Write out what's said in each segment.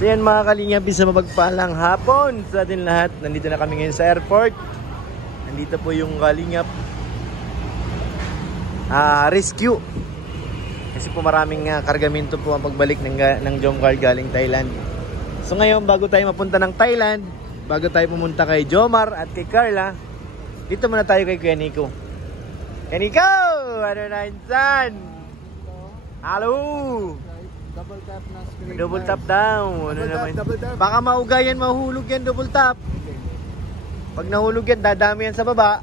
So yan mga kalingap, isa mapagpalang hapon sa atin lahat. Nandito na kami ngayon sa airport. Nandito po yung kalingap rescue. Kasi po maraming kargamento po ang pagbalik ng Jomcar galing Thailand. So ngayon, bago tayo mapunta ng Thailand, bago tayo pumunta kay Jomar at kay Carla, dito muna tayo kay Kuya Nico. Kuya Nico! Ano na insan? Hello! Double tap na screen. Double tap down. Ano naman? Double tap. Baka maugayan, mahulog yan, double tap. Pag nahulog yan, dadami yan sa baba.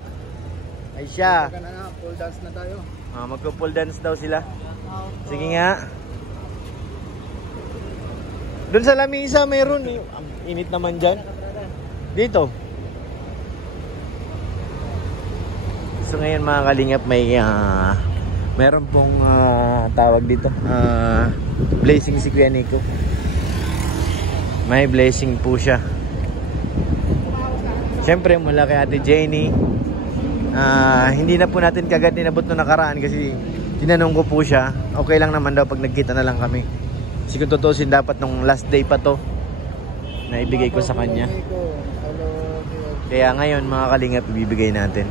Ay siya. Teka na nga, full dance na tayo. Magpo-full dance daw sila. Sige nga. Doon sa lamisa meron. Ang init naman dyan. Dito. So ngayon mga kalingap, may meron pong tawag dito. Blessing si Kuya Nico. May blessing po siya. Siyempre mula kay Ate Jenny. Hindi na po natin kagad inabot no nakaraan kasi tinanong ko po siya. Okay lang naman daw pag nagkita na lang kami. Kasi kung tutusin dapat nung last day pa to na ibigay ko sa kanya. Kaya ngayon mga kalingap ibibigay natin.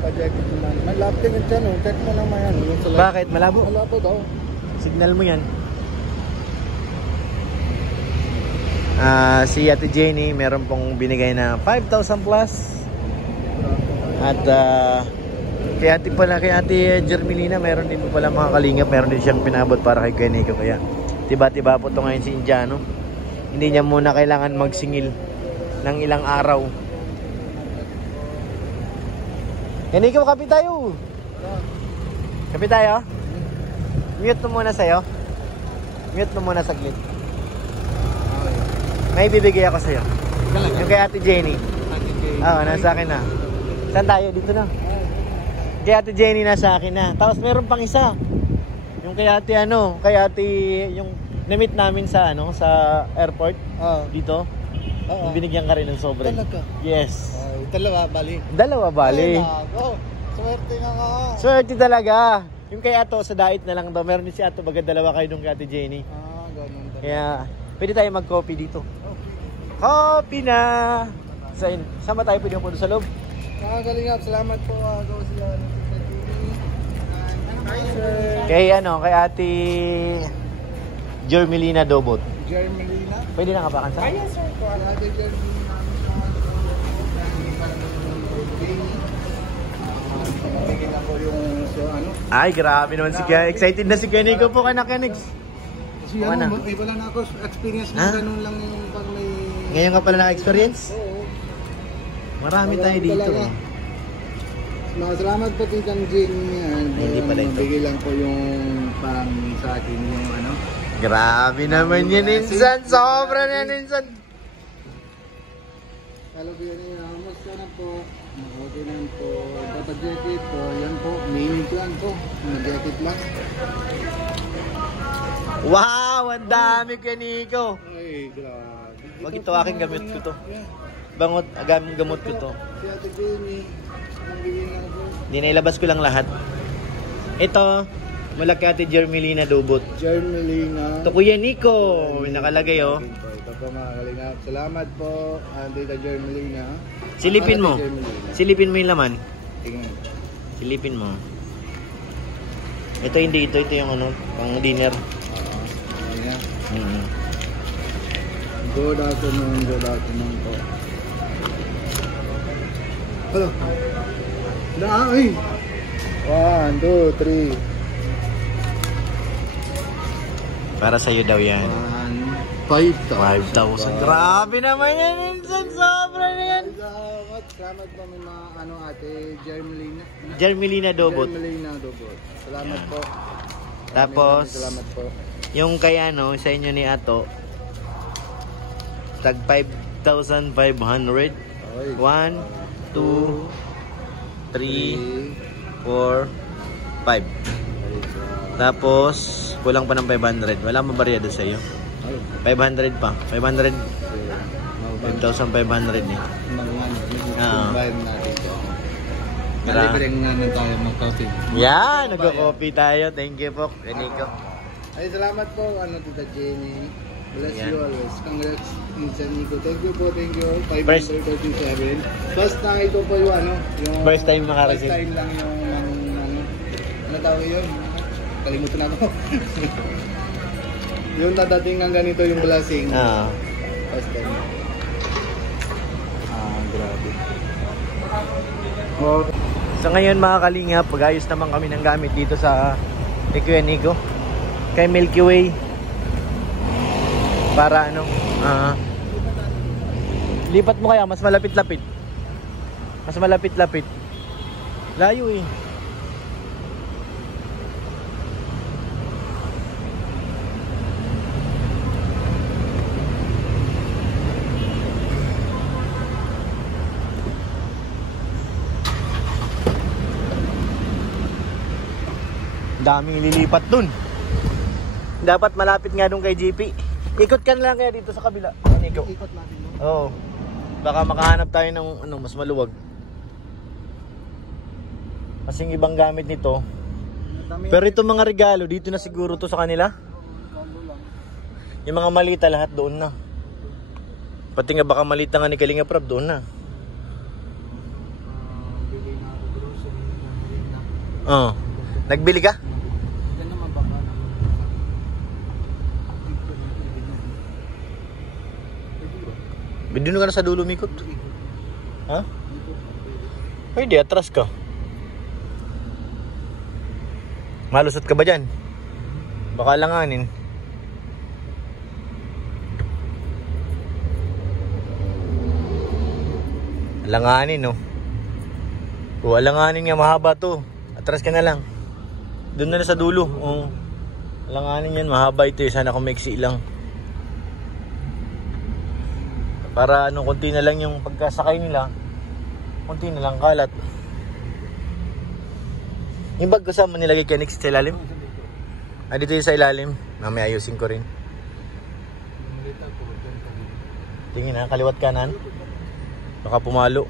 May lapting yan dyan, check mo lang yan. Bakit? Malabo? Malabo daw. Signal mo yan. Si Ate Jenny meron pong binigay na 5,000 plus. At kay Ate Jermelina meron din po pala mga kalingap, meron din siyang pinabot para kay Kuya Nico. Kaya tiba-tiba po ito ngayon si Indiano. Hindi niya muna kailangan magsingil ng ilang araw. Kuya Nico, kapi tayo. Kapi tayo. Mute mo muna sa'yo. Mute mo muna saglit. May bibigay ako sa'yo. Yung kay Ate Jenny. Oo, nasa akin na. Saan tayo? Dito na. Kay Ate Jenny nasa akin na. Tapos meron pang isa. Yung kay Ate yung na-meet namin sa sa airport. Dito. Yung binigyan ka rin ng sobre. Talaga? Yes. Dalawa bali. Swerte nga ka. Swerte talaga. Yung kay Ato sa diet na lang daw. Meron din si Ato baga dalawa kayo nung kay Ate Jenny. Ganun talaga. Kaya pwede tayo mag-coffee dito. Coffee na! Saan ba tayo pwede po doon sa loob? Kalingap, salamat po. Sila Kay kay Ate Jermelina Dobot. Jermelina? Pwede na kapakan sa? Yes sir. Ate Jermelina. Ay, grabe naman si Kuya. Excited na si Kuya Nico po ka na Kenix. Kasi wala na ako experience na ganun lang yung pag may... Ngayon ka pala na-experience? Oo. Marami tayo dito. Salamat po Titang Jing. Hindi pala ito. Bigay lang po yung parang sa akin yung Grabe naman yan, Insan. Sobra na yan, Insan. Hello, Kuya. Musta na po? Okay na po. Bata jacket po. Yan po. Minute lang po. Jacket lang. Wow! Ang dami Kuya Nico. Ay, grabe. Wag ito aking gamit ko to. Gamot ko to. Si Ate Jenny. Hindi nailabas ko lang lahat. Ito, mula kay Ate Jermelina Dobot. Jermelina. Ito Kuya Nico. May nakalagay oh. Ito po mga kalingap. Salamat po, Tita Jermelina. Silipin mo. Silipin mo yung laman. Tingnan. Silipin mo. Ito hindi. Ito yung pang dinner. Ayan. Good afternoon po. Hello. Ay! 1, 2, 3. Para sa'yo daw yan. 5,000. 5,000. Grabe naman yan, Insan. Sobra na yan. Salamat po may mga Ate Jermelina. Jermelina Dobot. Jermelina Dobot. Salamat po. Tapos, salamat po. Yung kay sa inyo ni Ato, tag 5,500. 1, 2, 3, 4, 5. Tapos, kulang pa ng 500. Wala mabarya doon sa'yo. 500 pa. 500. 5,500 eh. Libre nga na tayo mag-coffee. Yan, nag-coffee tayo. Thank you po, Nico. Ay, salamat po, Tita Jenny. Bless Ayan. you always. Congrats, Insan Nico. Thank you po, thank you. First- 537. First na ito po yung ano. Yung First time makareceive. First time lang yung ano tawag yun? Kalimutan na ako. Yung dadating ng ganito yung blessing. First time. Grabe. So ngayon mga kalingap, pag-ayos naman kami ng gamit dito sa Kuya Nico kay Milky Way para ano, lipat mo kaya mas malapit-lapit. Mas malapit-lapit. Layo eh. Daming lilipat dun. Dapat malapit nga dun kay GP. Ikot ka na lang kaya dito sa kabila. Nico. Ikot natin no? Oo. Baka makahanap tayo ng ano, mas maluwag. Kasing ibang gamit nito. Pero itong mga regalo, dito na siguro to sa kanila. Yung mga malita lahat doon na. Pati nga baka malita nga ni Kalinga Prab doon na. Bili na ako grocery. Oo. Nagbili ka? Yan naman baka. Bidino ka na sa dulo, Mikot. Ha? Pwede, atras ka. Malusot ka ba dyan? Baka langanin. Langanin, no? O, alanganin nga, mahaba to. Atras ka na lang. Doon na sa dulo. O, alanganin yan, mahaba ito eh. Sana kung maiksi lang. Para ano, konti na lang yung pagkasakay nila. Konti na lang kalat. Yung bag kasama nilagay ka next sa ilalim? Ah, dito yung sa ilalim. Mamaya ayusin ko rin. Tingin ha, kaliwat kanan. Baka pumalo.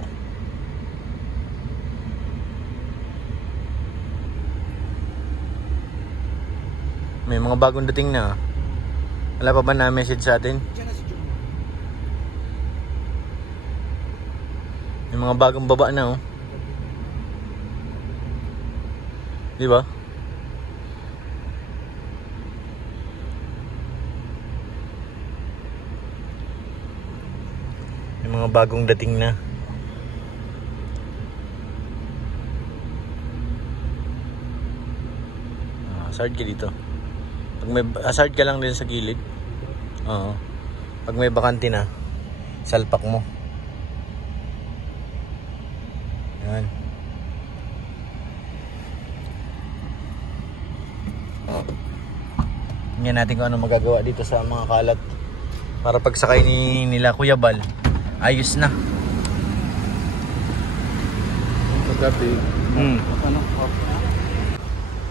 May mga bagong dating na. Wala pa ba na message sa atin? May mga bagong baba na, oh. Di ba? May mga bagong dating na. Asard ka dito. Pag may asard ka lang din sa gilid. Oo. Pag may bakante na, salpak mo. Yan. Tingnan natin kung ano magagawa dito sa mga kalat para pagsakay nila Kuya Bal, ayos na. Pagkapi. Ano?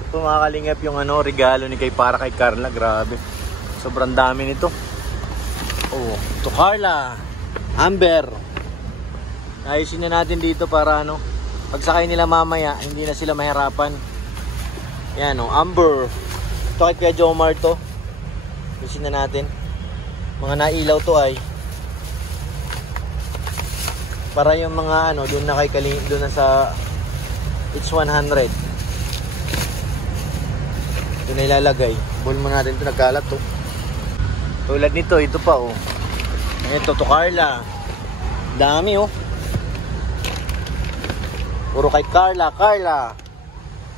Ito mga kalingap yung ano, regalo ni kay para kay Carla. Grabe. Sobrang dami nito. Oh, to Carla. Amber. Ayusin na natin dito para ano, pagsakay nila mamaya, hindi na sila mahirapan. Yan oh, Amber. Ito kay Kuya Jomar to. Ayusin na natin. Mga nailaw to ay. Para yung mga ano, doon na kay Kaling, doon na sa It's 100. Ito na ilalagay. Ball mo natin ito, nagkalat to. Tulad nito, ito pa oh. Ito to Carla. Dami oh. Puro kay Carla, Carla.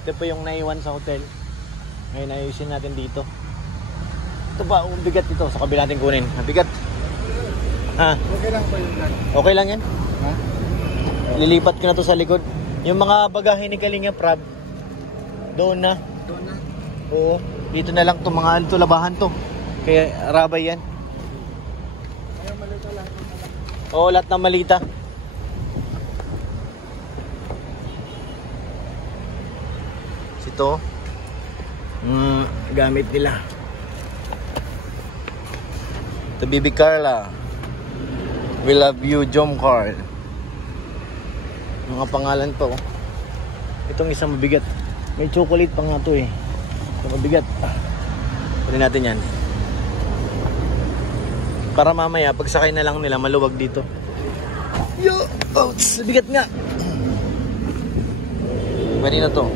Ito pa yung naiwan sa hotel. Ngayon ayusin natin dito. Ito ba, bigat ito. Sa kabila natin kunin. Bigat. Ha? Okay lang po yun lang. Okay lang yan? Ha? Lilipat ko na to sa likod. Yung mga bagahe ni Kalinga Prab, doon na. Doon na. Oo. Dito na lang to mga ano to, labahan to. Kaya rabay yan. Ayaw malita lang. Oo, lahat ng malita. Ito. Gamit nila. Ito Bibi Carla. We love you, Jom Carl. Mga pangalan to. Itong isang mabigat. May chocolate pa nga to eh. Ito mabigat. Kunin natin yan. Para mamaya, pagsakay na lang nila, maluwag dito. Yo! Ouch! Bigat nga! Kanina to.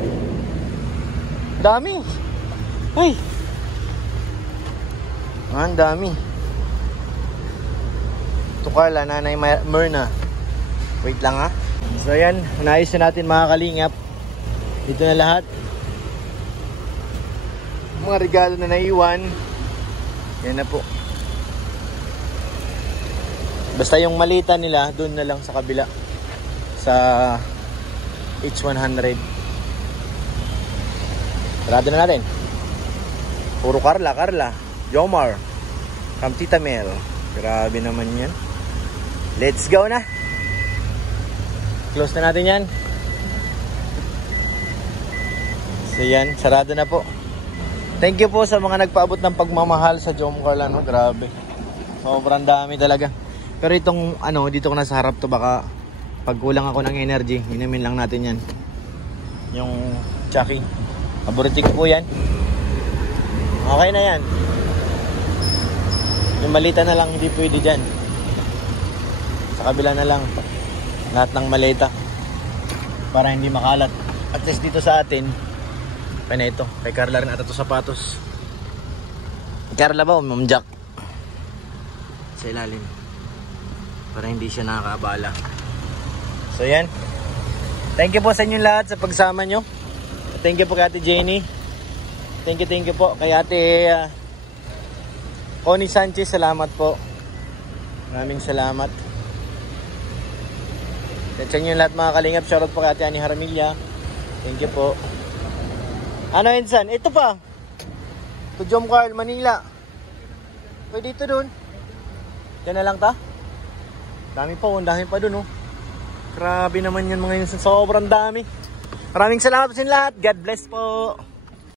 Dami! Uy! Ang dami. Ito Carla, Nanay Myrna. Wait lang ha. So ayan, unayos na natin mga kalingap. Dito na lahat. Mga regalo na naiwan. Yan na po. Basta yung malita nila, doon na lang sa kabila. Sa H100. Sarado na natin. Puro Carla. Jomar. From Tita Mel. Grabe naman yan. Let's go na. Close na natin yan. So yan, sarado na po. Thank you po sa mga nagpaabot ng pagmamahal sa Jomcar, no? Grabe. Sobrang dami talaga. Pero itong dito ko na sa harap to, baka pag kulang ako ng energy, inumin lang natin yan. Yung Chucky. Paborito ko po yan. Okay na yan. Yung malita na lang hindi pwede dyan. Sa kabila na lang. Lahat ng malita. Para hindi makalat. At least dito sa atin, pa na ito. Kay Carla rin ata ito sapatos. Carla ba o Ma'am Jack? Sa ilalim. Para hindi siya nakakaabala. So yan. Thank you po sa inyo lahat sa pagsama nyo. Thank you po kay Ate Jenny. Thank you po kay Ate Connie Sanchez. Salamat po. Maraming salamat. At sa inyo lahat mga kalingap. Shoutout po kay Ate Ani Haramilla. Thank you po. Ano Insan? Ito pa. To Jomcar, Manila. Pwede ito dun. Diyan na lang ta. Dami pa dun oh. Grabe naman yan mga Insan. Sobrang dami. Maraming salamat sa inyo lahat. God bless po.